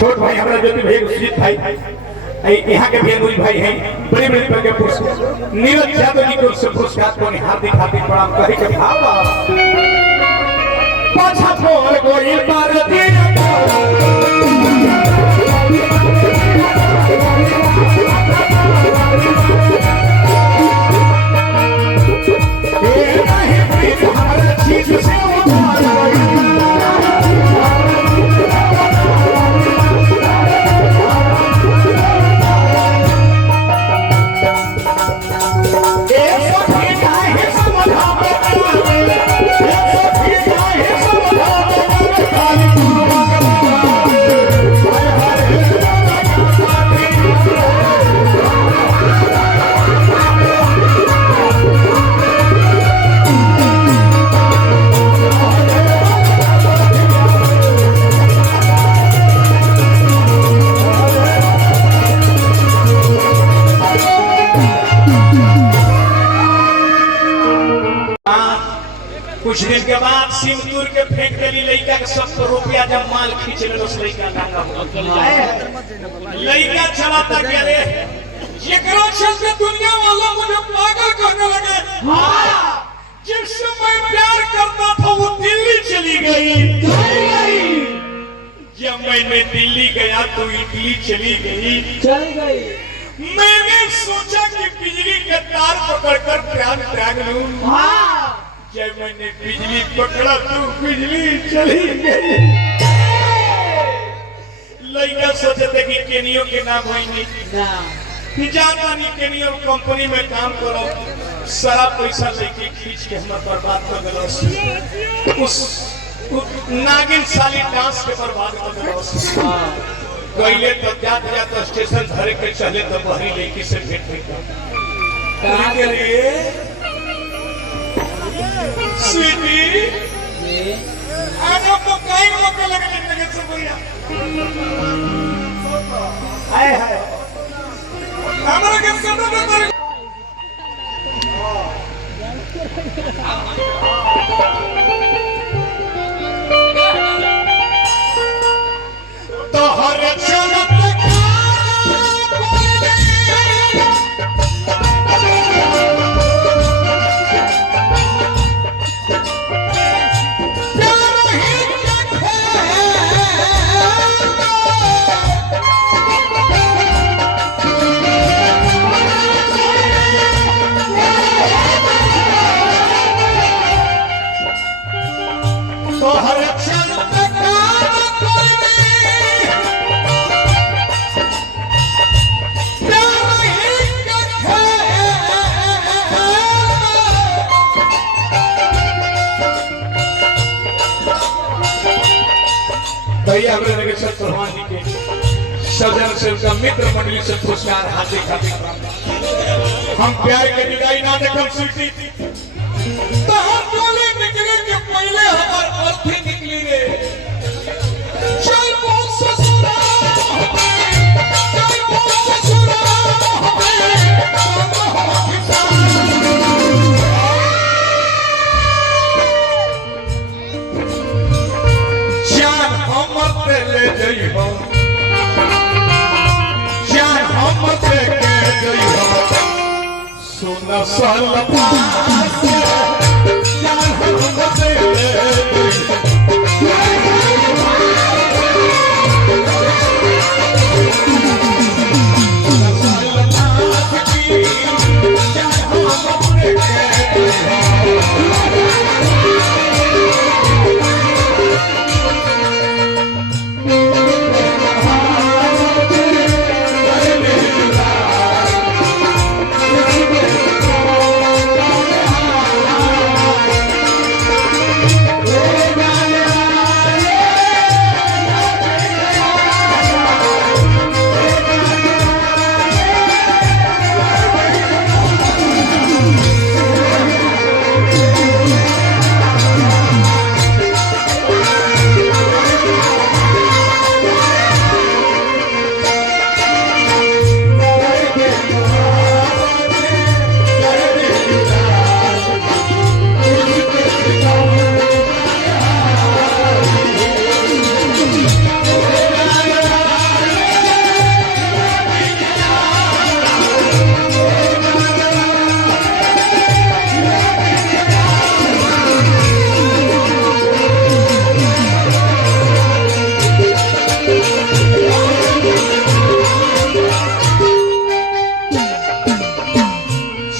छोट भाई हमारा जो भी भाई सुजीत भाई यहाँ के भी अनुज भाई हैं बड़े बड़े पद के पुरस्कार नीरज यादव जी को पुरस्कार को हार्दिक हार्दिक प्रणाम कहे के भाव पाछा छोड़ कोई पार दिया हमारा चीज से कुछ दिन के बाद सिंदूर के फेंक देली लड़का के 70 रुपया जब माल खींच ले उस लड़का लड़का चलाता क्या रे जेकरा चलते दुनिया वाला मुझे पागल करने लगे जिस समय प्यार करता था वो दिल्ली चली गई जब मैंने दिल्ली गया तो इटली चली गई मैंने सोचा कि बिजली के तार पकड़कर प्राण त्याग लूं जब मैंने बिजली पकड़ा तो बिजली चली गई लड़का सोचते कि केनियो के नाम होंगे केनियो कंपनी में काम करो सारा पैसा लेके खींच के हम बर्बाद कर दिलो उस नागिन साली डांस के बर्बाद कर दिलो गईले तो जाते स्टेशन धरे के चले तो बहरी लड़की से भेंट के लिए स्वीटी आना तो कहीं मौका लगे से भैया हाय हाय हमारा के साथ तो हर चलत भैया हमारे नगेश्वर चौहान जी के सजन से उनका मित्र मंडली से पुरस्कार हार्दिक हार्दिक हम प्यार के विदाई ना देखम स्वीटी तो हम बोले निकले के पहले हमार अर्थी निकली रे चल बोल ससुरा चल बोल ससुरा ले गई हो जान हम से के गई हो सुन सलपा से जान हम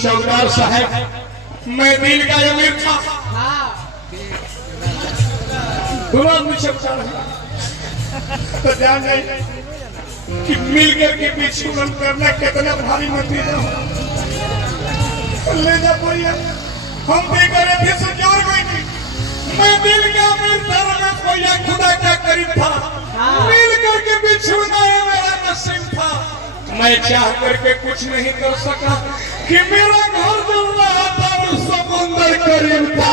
चौधरी साहब मैं दिल का अमीर था। दोनों आदमी तो ध्यान नहीं कि मिल करके पीछे करना कितना भारी नतीजा ले जा कोई हम भी करे थे सुजोर कोई नहीं। मैं दिल का अमीर था, मैं कोई खुदा क्या करीब था, मिल करके बिछुना मेरा नसीब था। मैं चाह करके कुछ नहीं कर सका कि मेरा घर जल रहा था और समुंदर करीब था।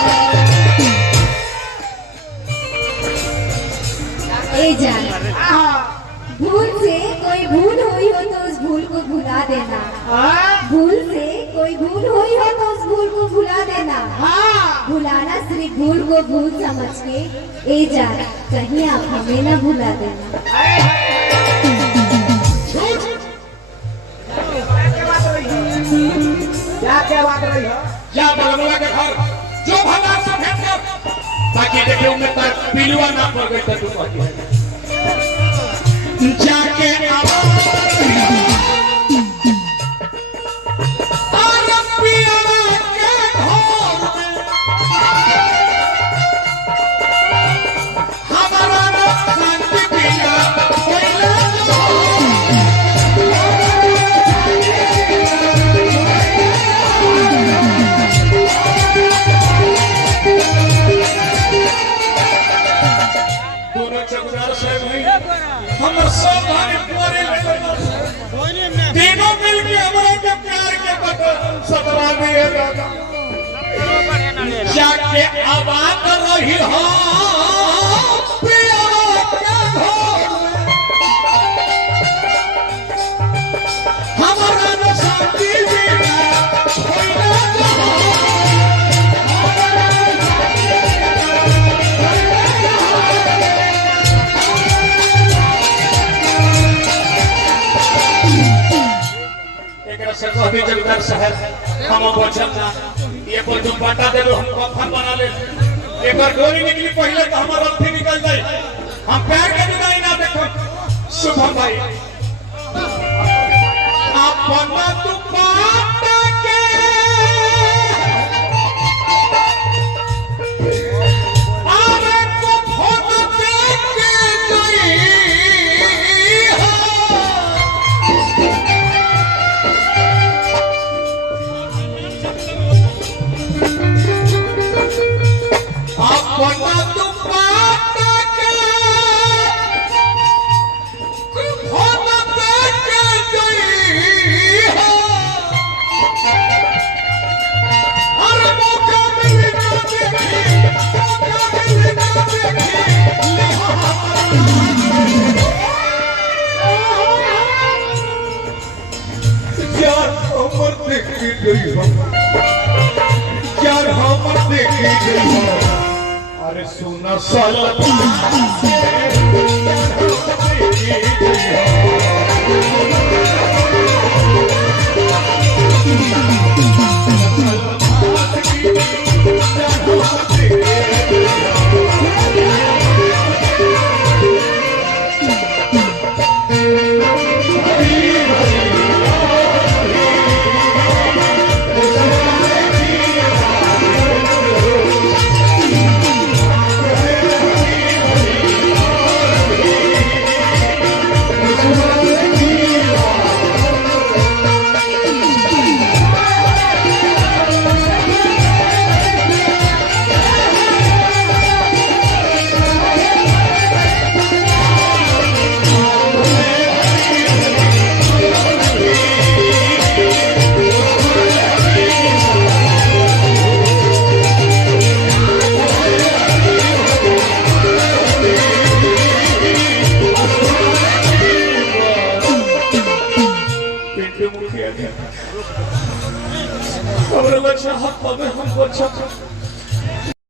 ए जान, भूल से कोई भूल हुई हो तो उस भूल को भुला देना। भूल से कोई भूल हुई हो तो उस भूल को भुला देना। भुलाना सिर्फ भूल को भूल समझ के ए जान, कहीं आप हमें ना भुला देना। क्या बात रही है? जा बलमुआ के घर जो भला से भेंट कर ताकि देखियो मैं तर पिलुआ ना पड़ गई तू कहती है जाके तीनों मिलके हमारे के प्यार के बटन सतरा दिए जाके आवाज रही हो हमारा न शांति जगदार शहर हम बचल ना ये पर जो बाटा दे हम कफन बना ले एक डोरी निकली पहले तो हमारा रथी निकल जाए हम पैर के जुदाई ना देखो शुभम भाई अपना तू बाटा के आरे को फोटो देख के गई अरे सुना साल हमरे बच्चा हाथ में हम बच्चा